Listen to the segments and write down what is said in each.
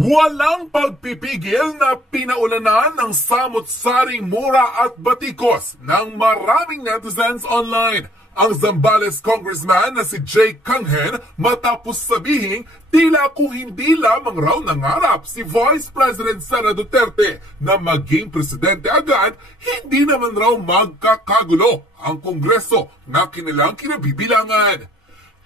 Walang pagpipigil na pinaulanan ng samot-saring mura at batikos ng maraming netizens online ang Zambales congressman na si Jay Kanghen matapos sabihing tila kung hindi lamang raw nangarap si Vice President Sara Duterte na maging presidente agad, hindi naman raw magkakagulo ang Kongreso na kanilang kinabibilangan.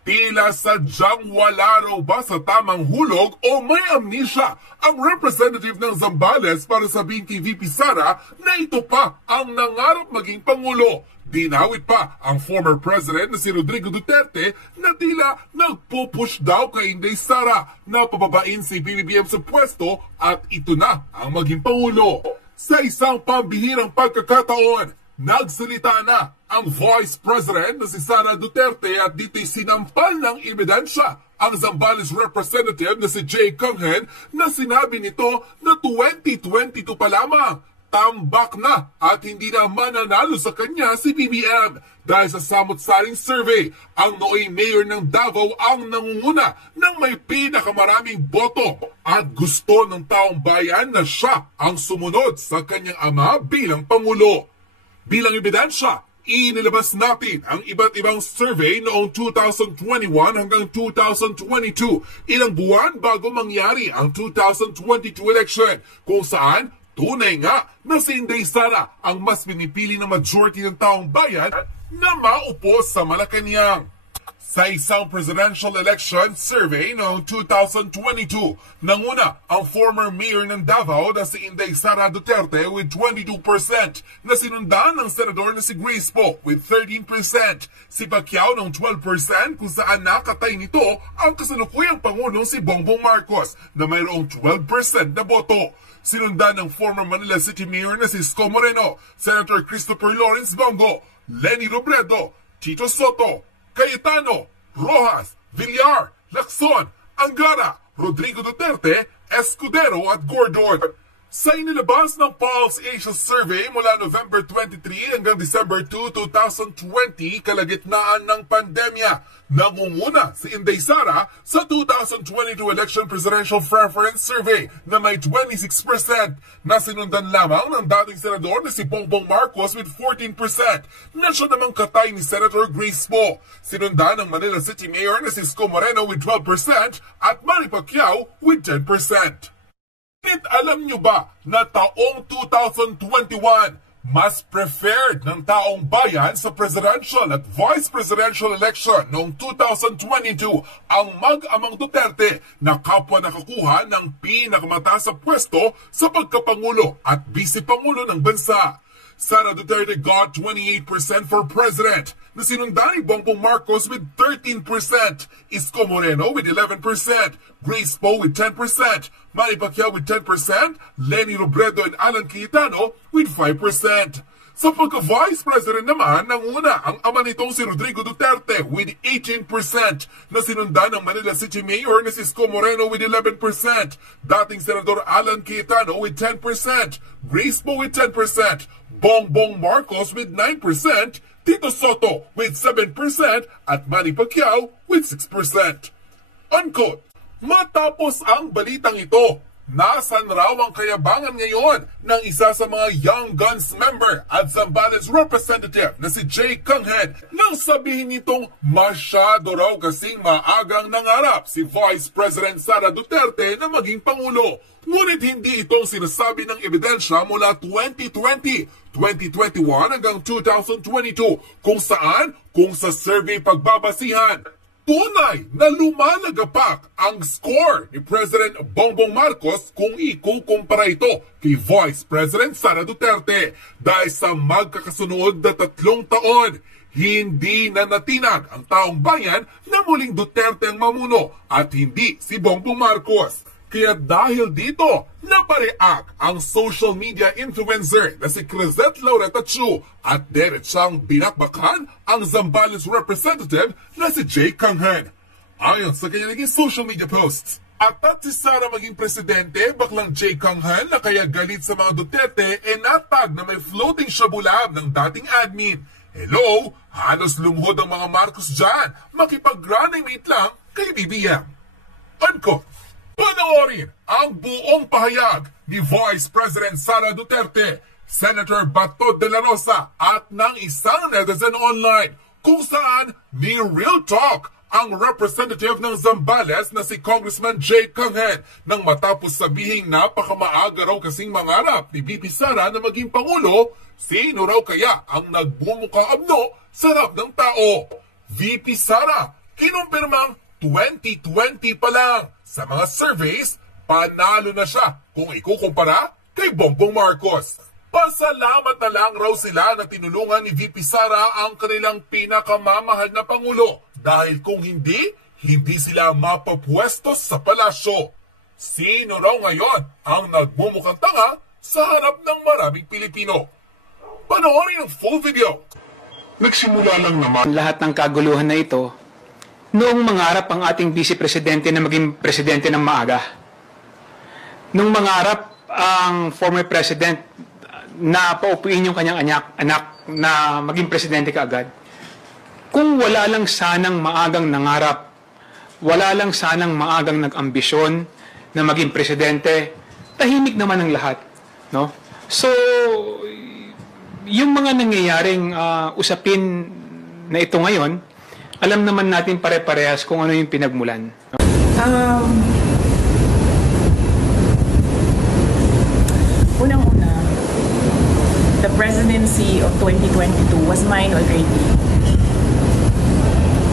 Tila sadyang wala raw ba sa tamang hulog o may amnesia ang representative ng Zambales para sabihin kay VP Sara na ito pa ang nangarap maging Pangulo. Dinawit pa ang former president na si Rodrigo Duterte na tila nagpupush daw kay Inday Sara na pababain si BBM sa pwesto at ito na ang maging Pangulo. Sa isang pambihirang pagkakataon, nagsalita na ang Vice President na si Sara Duterte at dito'y sinampal ng ebidensya ang Zambales representative na si Jay Kanghen na sinabi nito na 2022 pa lamang. Tambak na at hindi na mananalo sa kanya si BBM dahil sa samot-saring survey. Ang nooy mayor ng Davao ang nangunguna ng may pinakamaraming boto at gusto ng taong bayan na siya ang sumunod sa kanyang ama bilang Pangulo. Bilang ebidensya, inilabas natin ang iba't ibang survey noong 2021 hanggang 2022, ilang buwan bago mangyari ang 2022 election, kung saan tunay nga na si Inday Sara ang mas pinipili ng majority ng taong bayan na maupo sa Malacanang. Sa isang presidential election survey noong 2022, nanguna ang former mayor ng Davao na si Inday Sara Duterte with 22%, na sinundan ng senador na si Grace Poe with 13%, si Pacquiao ng 12% kung saan nakatay nito ang kasalukuyang Pangulong si Bongbong Marcos na mayroong 12% na boto. Sinundan ng former Manila City Mayor na si Isko Moreno, Senator Christopher Lawrence Bongo, Leni Robredo, Tito Soto, Cayetano, Rojas, Villar, Lacson, Angara, Rodrigo Duterte, Escudero at Gordon. Sa inilabas ng Pulse Asia Survey mula November 23 hanggang December 2, 2020, kalagitnaan ng pandemya, nangunguna si Inday Sara sa 2022 Election Presidential Preference Survey na may 26%, na sinundan lamang ng dating senador na si Bongbong Marcos with 14%, na siya namang katay ni Senator Grace Poe. Sinundan ng Manila City Mayor na si Isko Moreno with 12% at Manny Pacquiao with 10%. Alam nyo ba na taong 2021, mas preferred ng taong bayan sa presidential at vice presidential election noong 2022 ang mag-amang Duterte na kapwa nakakuha ng pinakamataas sa pwesto sa pagkapangulo at vice-pangulo ng bansa. Sara Duterte got 28% for president, na sinundan ni Bongbong Marcos with 13%, Isko Moreno with 11%, Grace Poe with 10%, Manny Pacquiao with 10%, Leni Robredo and Alan Cayetano with 5%. Sa pagka-vice president naman, nanguna ang ama nitong si Rodrigo Duterte with 18%, na sinundan ng Manila City Mayor na si Isko Moreno with 11%, dating Senador Alan Cayetano with 10%, Grace Poe with 10%, Bongbong Marcos with 9%, Tito Soto with 7%, at Manny Pacquiao with 6%. Unquote. Matapos ang balitang ito, nasan raw ang kayabangan ngayon ng isa sa mga Young Guns member at Zambales representative na si Jay Kanghen nang sabihin nitong masyado raw kasing maagang nangarap si Vice President Sara Duterte na maging Pangulo. Ngunit hindi itong sinasabi ng ebidensya mula 2020, 2021 hanggang 2022 kung sa survey pagbabasihan. Tunay na lumalagapak ang score ni President Bongbong Marcos kung ikukumpara ito kay Vice President Sara Duterte dahil sa magkakasunod na 3 taon. Hindi na natinag ang taong bayan na muling Duterte ang mamuno at hindi si Bongbong Marcos. Kaya dahil dito, napareact ang social media influencer na si Crisette Laureta Chu at diretsang binakbakan ang Zambales representative na si Jay Kanghen. Ayon sa kanyang naging social media posts, atat si Sara maging presidente, baklang Jay Kanghen na kaya galit sa mga Duterte natag na may floating shabulam ng dating admin. Hello, halos lumuhod ang mga Marcos dyan, makipag-running mate lang kay BBM. Unquote. Panoorin ang buong pahayag ni Vice President Sara Duterte, Senator Bato de la Rosa at ng isang netizen online kung saan ni Real Talk ang representative ng Zambales na si Congressman Jay Kanghen nang matapos sabihing napakamaaga raw kasing mangarap ni VP Sara na maging Pangulo, sino raw kaya ang nagbumuka-abno sa harap ng tao? VP Sara, kinumpirmang 2020 pa lang. Sa mga surveys, panalo na siya kung ikukumpara kay Bongbong Marcos. Pasalamat na lang raw sila na tinulungan ni VP Sara ang kanilang pinakamamahal na Pangulo dahil kung hindi sila mapapwesto sa palasyo. Sino raw ngayon ang nagmumukhang tanga sa harap ng maraming Pilipino? Panoorin ang full video. Nagsimula lang naman lahat ng kaguluhan na ito noong mangarap ang ating Vice Presidente na maging presidente ng maaga. Nung mangarap ang former president na paupuin yung kanyang anak na maging presidente kaagad. Kung wala lang sanang maagang nangarap, wala lang sanang maagang nag-ambisyon na maging presidente, tahimik naman ang lahat. No? So, yung mga nangyayaring usapin na ito ngayon, alam naman natin pare-parehas kung ano yung pinagmulan. No? Unang-una, the presidency of 2022 was mine already.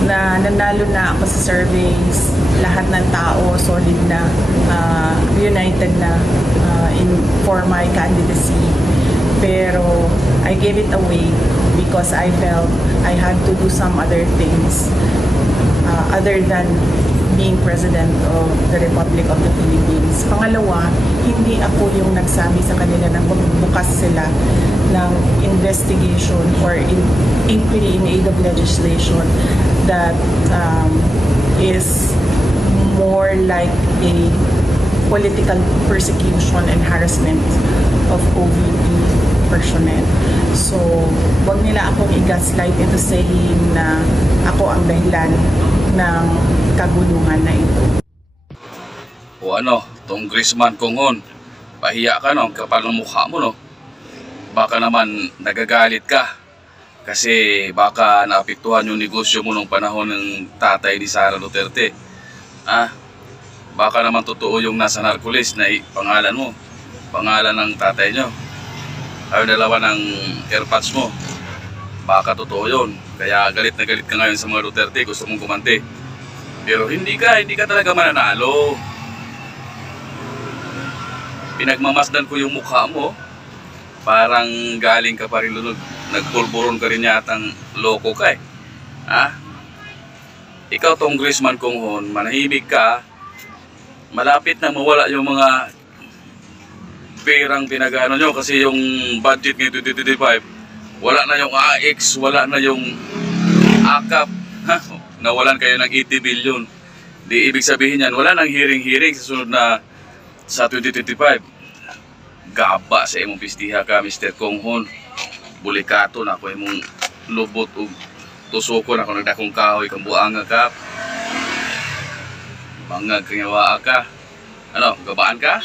Na nanalo na ako sa surveys, lahat ng tao solid na, united na for my candidacy. Pero I gave it away because I felt I had to do some other things other than being President of the Republic of the Philippines. Pangalawa, hindi ako yung nagsabi sa kanila na bukas sila ng investigation or inquiry in aid of legislation that is more like a political persecution and harassment of OVP personnel. So, wag nila akong i-gaslight into saying na ako ang dahilan ng kaguluhan na ito. O ano, Congressman Konghon, pahiya ka no, kapal ng mukha mo no. Baka naman nagagalit ka kasi baka naapektuhan yung negosyo mo nung panahon ng tatay ni Sara Duterte. Baka naman totoo yung nasa narcolis na pangalan mo, pangalan ng tatay nyo. Ayaw dalawa ng airpods mo. Baka totoo yun. Kaya galit na galit ka ngayon sa mga Duterte, gusto mong kumante. Pero hindi ka talaga mananalo. Pinagmamasdan ko yung mukha mo. Parang galing ka pa rin lunod. Nagpulburon ka rin yatang loko ka eh. Ikaw, Congressman Konghon, manahimik ka. Malapit na mawala yung mga perang pinagano nyo kasi yung budget ng 2025 wala na yung AX, wala na yung AKAP. Nawalan kayo ng 80 billion. Di ibig sabihin yan, wala nang hearing sa sunod na sa 2025. Gaba sa imong pistiha ka, Mr. Konghon. Bulikato na ako imong lubot o tusoko na kung nagdakong kahoy kang buanga ka. Bangag kanyawa ka. Ano, gabaan ka?